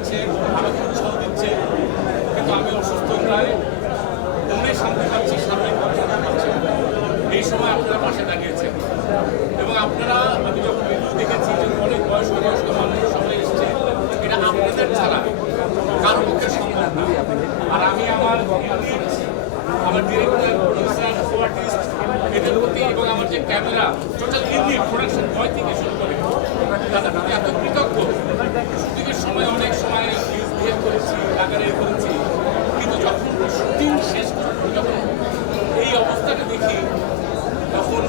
যাচ্ছে, আমাকে উৎসাহ দিচ্ছে, কিন্তু আমি অসুস্থ প্রায় মনে শান্তি পাচ্ছি, শারীরিকভাবে শান্তি পাচ্ছি। এই সময় আপনারা পাশে দাঁড়িয়েছেন এবং আপনারা, আমি যখন রিভিউ দেখেছি যে অনেক বয়স্ক মানুষ সবাই এসছে, এটা আপনাদের ছাড়া কারো পক্ষে সম্ভব না। আর আমি আমার ডিরেক্টর, প্রডিউসার, আর্টিস্ট এদের প্রতি এবং আমার যে ক্যামেরা, টোটাল ইউনিট প্রোডাকশন বয় থেকে শুরু করে তাদের প্রতি এত কৃতজ্ঞ। শুটিংয়ের সময় অনেক সময় বিহেভ করেছি, রাগারাগি করেছি, কিন্তু যখন শুটিং শেষ করে যখন এই অবস্থাটা দেখি তখন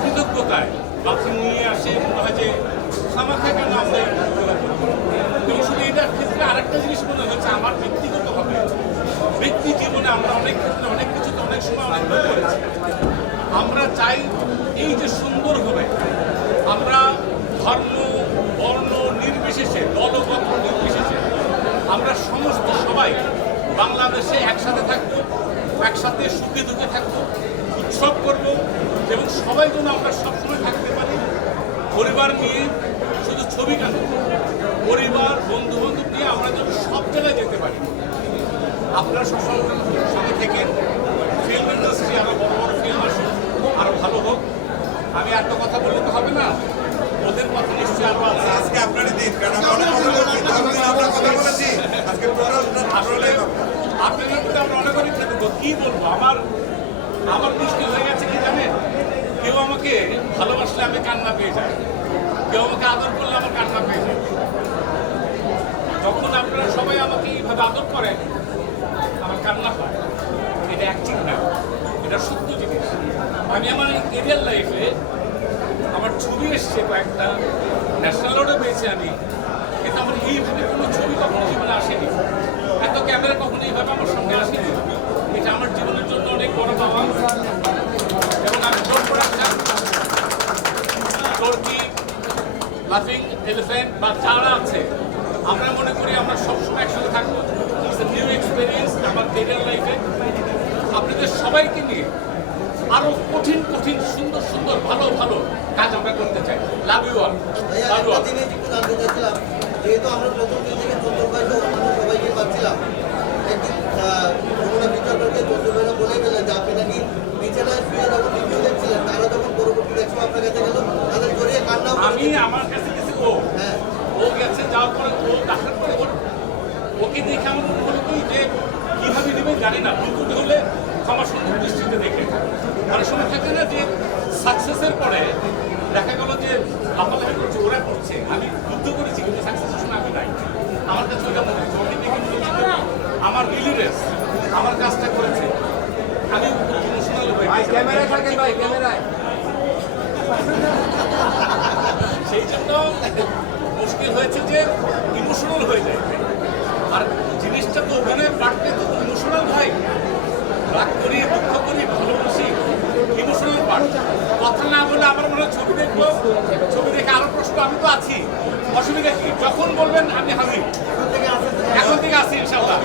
কৃতজ্ঞতায় বাকি নিয়ে আসে, মনে হয় যে খামাখা কেন আমরা এবং শুধু এটার ক্ষেত্রে আরেকটা জিনিস মনে হচ্ছে আমার ব্যক্তিগতভাবে ব্যক্তি জীবনে আমরা অনেক ক্ষেত্রে অনেক কিছুতে অনেক সময় অনেক ভুল করেছি। আমরা চাই এই যে সুন্দর হবে, আমরা ধর্ম বর্ণ নির্বিশেষে, দলগত নির্বিশেষে আমরা সমস্ত সবাই বাংলাদেশে একসাথে থাকবো, একসাথে সুখে দুঃখে থাকবো, উৎসব করব এবং সবাই যেন আমরা সবসময় থাকতে পারি পরিবার নিয়ে। শুধু ছবি কেন, পরিবার বন্ধু বান্ধব নিয়ে আমরা যেন সব জায়গায় যেতে পারি। আপনারা সবসময় সঙ্গে থেকে ফিল্ম ইন্ডাস্ট্রি আরও বড় বড় ফিল্ম আসুক, আরও ভালো হোক। আমি একটা কথা বললে তো হবে না, ওদের কথা নিশ্চয়ই আরও আছে। আজকে আপনারই দিন, কারণ আমরা কথা বলেছি আজকে আসলে আপনাদের মধ্যে আমরা অনেক অনেক কৃতজ্ঞ। কী বলবো, আমার মুশকিল হয়ে গেছে কি জানেন, কেউ আমাকে ভালোবাসলে আমি কান্না পেয়ে যাই, কেউ আমাকে আদর করলে আমার কান্না পেয়ে যায়। যখন আপনারা সবাই আমাকে এইভাবে আদর করেন আমার কান্না পায়। এটা অ্যাক্টিং না, এটা সত্য জিনিস। আমি আমার রিয়েল লাইফে আমার ছবি এসছে কয়েকটা, ন্যাশনাল অ্যাওয়ার্ডও পেয়েছি আমি, কিন্তু আমার এইভাবে কোনো ছবি কখনো জীবনে আসেনি, এত ক্যামেরা কখনো এইভাবে আমার সঙ্গে আসেনি। এটা আমার জীবনের জন্য অনেক বড় পাওয়া। এবং আমি জোর প্রোডাকশন, টর্কি, লাফিং এলিফ্যান্ট বা যারা আছে, আমরা মনে করি আমরা সবসময় একসাথে থাকবো। ইটস এ নিউ এক্সপিরিয়েন্স আমার কেরিয়ার লাইফে। আপনাদের সবাইকে নিয়ে আরো কঠিন কঠিন সুন্দর সুন্দর ভালো ভালো কাজ আমরা করতে চাই। Love you all. Love you all. যেহেতু আমরা প্রথম দিন থেকে চন্দ্রভাইকে অন্যান্য সবাইকে পাচ্ছিলাম, একদিন যমুনা বিতর্ককে চন্দ্রভাইরা বলে গেলেন যে আপনি নাকি বিছানায় শুয়ে যখন রিভিউ দেখছিলেন, তারা যখন পরবর্তী দেখছো আপনার কাছে গেল, তাদের জড়িয়ে কান্না। আমি আমার কাছে গেছি ও গেছে, যাওয়ার পরে ও দেখার পরে ওকে দেখে আমার মনে হলো কি যে কীভাবে নেবে জানি না, ভুল হলে ক্ষমা সুন্দর দৃষ্টিতে দেখে। অনেক সময় থাকে না যে সাকসেসের পরে দেখা গেল যে লাফালাফি করছে, ওরা করছে, আমি যুদ্ধ করেছি কিন্তু সাকসেসের সময় আমি নাই। আমার কাছে ওইটা মনে হচ্ছে, ওকে দেখে মনে হচ্ছে আমার রিলিরেস আমার কাজটা করেছে। আমি ইমোশনাল হয়ে ক্যামেরায় থাকেন ভাই, ক্যামেরায়। সেই জন্য মুশকিল হয়েছে যে ইমোশনাল হয়ে যায়। আর জিনিসটা তো অভিনয় পারতে তো ইমোশনাল হয়, রাগ করি, দুঃখ করি, ভালোবাসি, ইমোশনাল পার্ট। কথা না বলে আমার মনে হয় ছবি দেখবো, ছবি দেখে আরো প্রশ্ন, আমি তো আছি, অসুবিধা কি? যখন বলবেন আমি হাজির, এখন থেকে আসি ইনশাল্লাহ।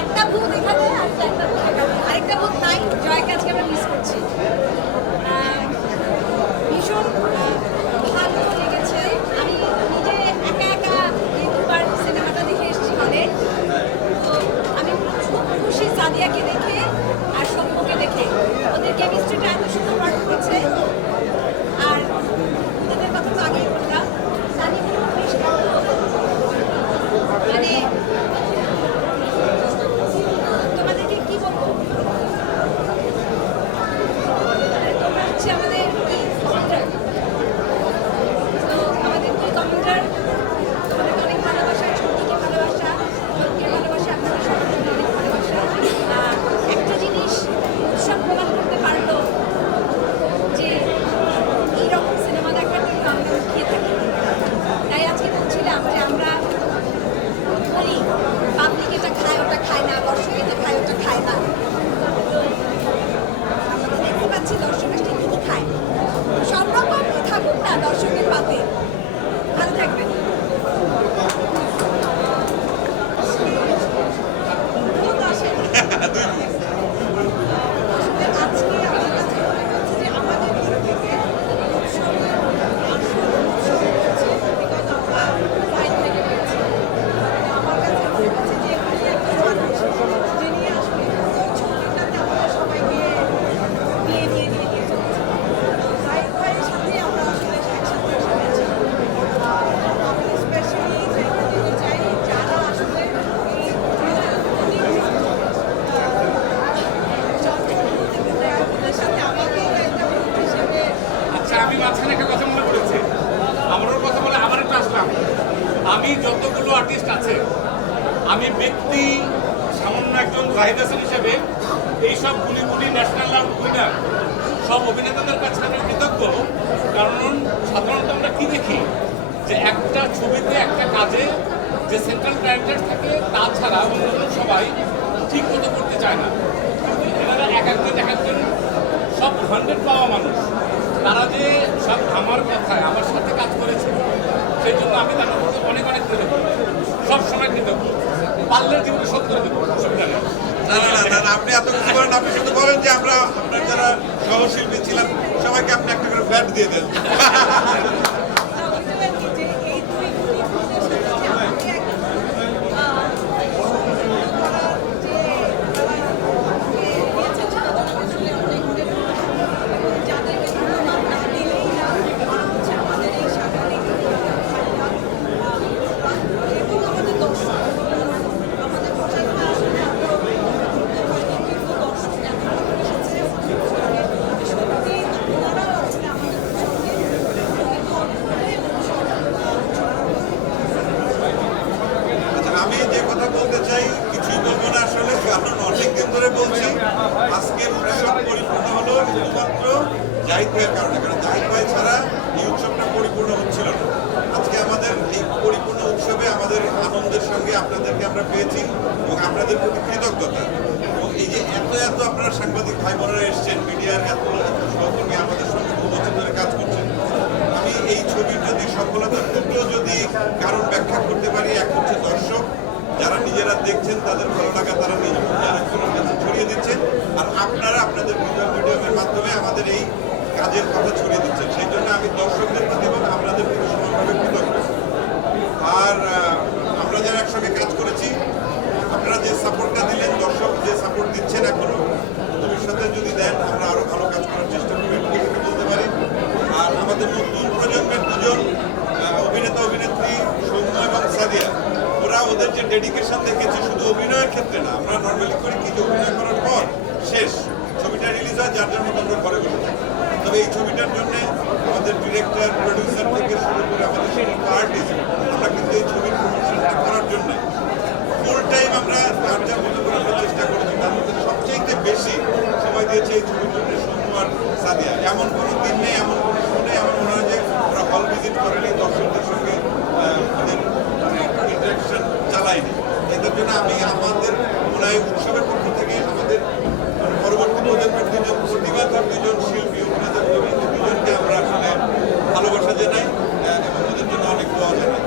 একটা ভূত এখানে, আরেকটা ভূত নাই, জয়কে আজকে আমরা মিস করছি। ভীষণ ভালো লেগেছে। আমি নিজে একা একা দুবার সিনেমাটা দেখে এসেছি হলে, তো আমি খুব খুশি সাদিয়াকে দেখে আর সৌম্যকে দেখে। ওদের কেমিস্ট্রিটা এত সুন্দর ওয়ার্ক করেছে। আর ওদের কথা তো আগেই বললাম, সাদিয়া বেশ জাহিদ হাসান হিসেবে এইসব গুলি ন্যাশনাল অ্যাওয়ার্ড উইনার সব অভিনেতাদের কাছে আমি কৃতজ্ঞ। কারণ সাধারণত আমরা কি দেখি যে একটা ছবিতে একটা কাজে যে সেন্ট্রাল ক্যারেক্টার থাকে তাছাড়া অন্যান্য সবাই ঠিক মতো করতে চায় না। এনারা এক একজন সব 100 পাওয়া মানুষ, তারা যে সব আমার কথায় আমার সাথে কাজ করেছে, সেই জন্য আমি তাদের প্রতি অনেক কৃতজ্ঞ, সবসময় কৃতজ্ঞ। পারলে জীবনে শোধ করে দেবো, অসুবিধা নেই। না, আপনি এত কিছু করেন, আপনি শুধু বলেন যে আমরা আপনার যারা সহশিল্পী ছিলাম সবাইকে আপনি একটা করে ফ্ল্যাট দিয়ে দেন। আমি যে কথা বলতে চাই কিছুই বলবো না আসলে, কারণ অনেকদিন ধরে বলছি আজকের উৎসব পরিপূর্ণ হলো শুধুমাত্র জাহিদ ভাইয়ের কারণে। কারণ জাহিদ ভাই ছাড়া এই উৎসবটা পরিপূর্ণ হচ্ছিল না। আজকে আমাদের এই পরিপূর্ণ উৎসবে আমাদের আনন্দের সঙ্গে আপনাদেরকে আমরা পেয়েছি এবং আপনাদের প্রতি কৃতজ্ঞতা। এবং এই যে এত আপনারা সাংবাদিক ভাই বোনেরা এসছেন, মিডিয়ার এত সহকর্মী আমাদের সঙ্গে 2 বছর ধরে কাজ করছেন। আমি এই ছবির যদি সফলতার টুকরো যদি কারণ ব্যাখ্যা করতে পারি, এক হচ্ছে দর্শক যারা নিজেরা দেখছেন, তাদের ভালো লাগা তারা আরেকজনের কাছে ছড়িয়ে দিচ্ছেন, আর আপনারা আপনাদের ভিজুয়াল মিডিয়ামের মাধ্যমে আমাদের এই কাজের কথা ছড়িয়ে দিচ্ছেন। সেই জন্য আমি দর্শকদের প্রতি এবং আপনাদের প্রতি সমানভাবে কৃতজ্ঞ। আর আমরা যারা একসঙ্গে কাজ করেছি, আপনারা যে সাপোর্টটা দিলেন, দর্শক যে সাপোর্ট দিচ্ছেন এখনো, ভবিষ্যতে যদি দেন আমরা আরো ভালো কাজ করার চেষ্টা করব, এটুকু বলতে পারি। আর আমাদের নতুন প্রজন্মের 2জন অভিনেতা অভিনেত্রী সৌম্য এবং সাদিয়া, ওরা ওদের যে ডেডিকেশন দেখেছি শুধু অভিনয়ের ক্ষেত্রে না, আমরা নর্মালি করি কি যে অভিনয় করার পর শেষ ছবিটা রিলিজ হয়, যার জন্য আমরা ঘরে বসে থাকি। তবে এই ছবিটার জন্য আমাদের ডিরেক্টর প্রডিউসার থেকে শুরু করে আমাদের সমস্ত আর্টিস্ট, আমরা কিন্তু এই ছবির প্রমোশনটা করার জন্য ফুল টাইম আমরা যার মতো করে আমরা চেষ্টা করেছি। তার মধ্যে সবচেয়ে বেশি সময় দিয়েছে এই ছবির জন্য সৌম্য আর সাদিয়া। এমন কোনো দিন নেই, এমন কোনো শো নেই এমন মনে হয় যে ওরা হল ভিজিট করেনি, দর্শকদের সঙ্গে ওদের ইন্টারাকশন চালায়নি। এদের জন্য আমি আমাদের মনে হয় উৎসবের পক্ষ থেকে আমাদের পরবর্তী প্রজন্মের 2জন প্রতিভাধর 2জন শিল্পী অভিনেতা 2জনকে আমরা আসলে ভালোবাসা জানাই এবং ওদের জন্য অনেক দোয়া জানাই।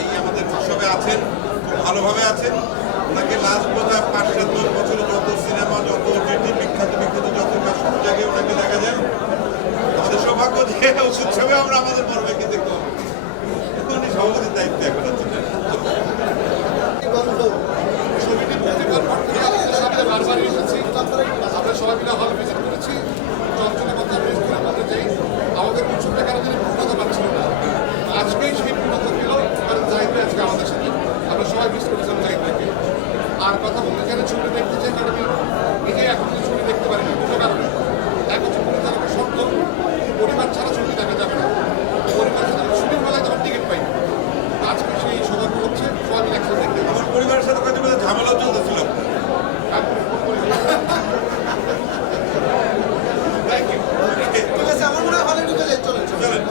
এই আমাদের উৎসবে আছেন, খুব ভালোভাবে আছেন। ওনাকে লাস্ট বোধহয় 5-7 বছরে যত সিনেমা, যত OTT, বিখ্যাত যত কাজ সব জায়গায় ওনাকে দেখা যায়। আমাদের সৌভাগ্য যে উৎসবে আমরা আমাদের বড় ভাইকে দেখতে পাবো। উনি সভাপতির দায়িত্ব এখন আছেন। ছবিটি প্রতিবার সাথে বারবার এসেছি, আমরা সবাই মিলে হল ভিজিট করেছি, চঞ্চলে কথা করে বলতে চাই আমাদের উৎসবটা কারো দিনে পূর্ণতা পাচ্ছিল না, আজকেই সেই পূর্ণতা পেল, কারণ জাহিদ ভাই আজকে আমাদের সাথে, আমরা সবাই মিস করেছিলাম জাহিদ ভাইকে। আর কথা বলতে চাই ছবি দেখতে চাই, কারণ আমি নিজে এখন ছবি দেখতে পারিনি দুটো কারণে। এক হচ্ছে পরিচালকের শব্দ, পরিবার ছাড়া ছবি দেখা যাবে না, পরিবার সাথে ছবির বেলায় তখন টিকিট পাই। আজকে সেই সৌভাগ্য হচ্ছে সবাই মিলে একসাথে দেখতে পাবো। আমার পরিবারের সাথে কথা বলে ঝামেলা চলতেছিল। Thank you. ঠিক আছে, আমার মনে হয় হলে ঢুকে যাই, চলেন চলেন